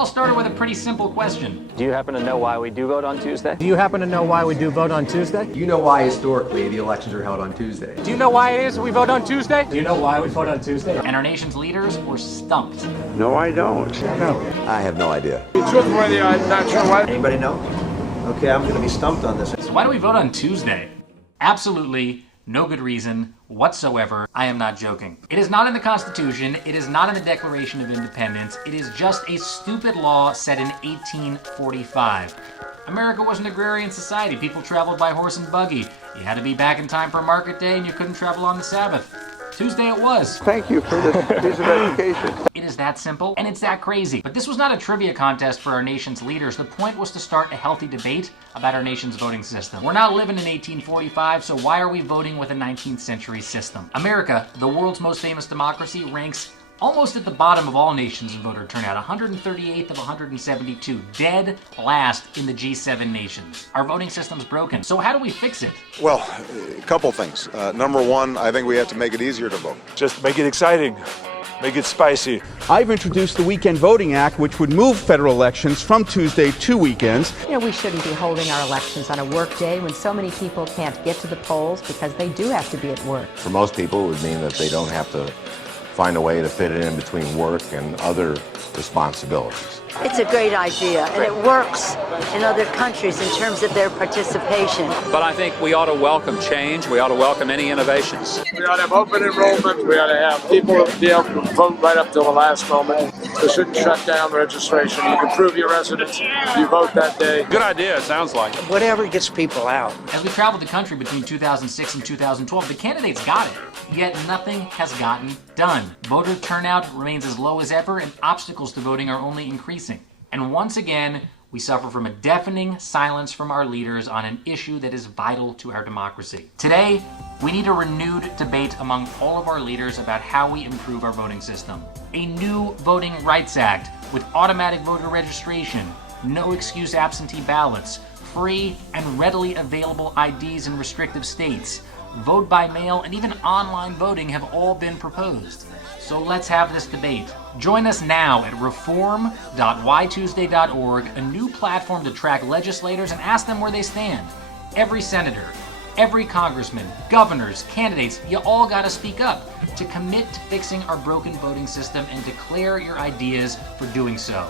all started with a pretty simple question. Do you happen to know why we do vote on Tuesday? Do you happen to know why we do vote on Tuesday? Do you know why historically the elections are held on Tuesday? Do you know why it is we vote on Tuesday? Do you know why we vote on Tuesday? And our nation's leaders were stumped. No, I don't. No. I have no idea. Truthfully, I'm not sure why. Anybody know? Okay, I'm going to be stumped on this. So why do we vote on Tuesday? Absolutely no good reason whatsoever. I am not joking. It is not in the Constitution. It is not in the Declaration of Independence. It is just a stupid law set in 1845. America was an agrarian society. People traveled by horse and buggy. You had to be back in time for market day and you couldn't travel on the Sabbath. Tuesday it was. Thank you for this piece of education. It is that simple, and it's that crazy. But this was not a trivia contest for our nation's leaders. The point was to start a healthy debate about our nation's voting system. We're not living in 1845, so why are we voting with a 19th century system? America, the world's most famous democracy, ranks almost at the bottom of all nations in voter turnout, 138th of 172, dead last in the G7 nations. Our voting system's broken, so how do we fix it? Well, a couple things. Number one, I think we have to make it easier to vote. Just make it exciting. Make it spicy. I've introduced the Weekend Voting Act, which would move federal elections from Tuesday to weekends. You know, we shouldn't be holding our elections on a work day when so many people can't get to the polls because they do have to be at work. For most people, it would mean that they don't have to find a way to fit it in between work and other responsibilities. It's a great idea, and it works in other countries in terms of their participation. But I think we ought to welcome change. We ought to welcome any innovations. We ought to have open enrollment. We ought to have people be able to vote right up till the last moment. We shouldn't shut down registration. You can prove your residence. You vote that day. Good idea, it sounds like. Whatever gets people out. As we traveled the country between 2006 and 2012, the candidates got it, yet nothing has gotten done. Voter turnout remains as low as ever, and obstacles to voting are only increasing. And once again, we suffer from a deafening silence from our leaders on an issue that is vital to our democracy. Today, we need a renewed debate among all of our leaders about how we improve our voting system. A new Voting Rights Act with automatic voter registration, no excuse absentee ballots, free and readily available IDs in restrictive states, vote by mail, and even online voting have all been proposed. So let's have this debate. Join us now at reform.whytuesday.org, a new platform to track legislators and ask them where they stand. Every senator, every congressman, governors, candidates, you all gotta speak up to commit to fixing our broken voting system and declare your ideas for doing so.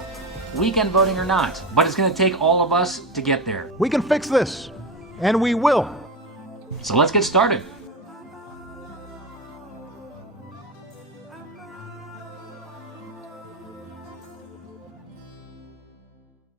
Weekend voting or not, but it's gonna take all of us to get there. We can fix this, and we will. So let's get started.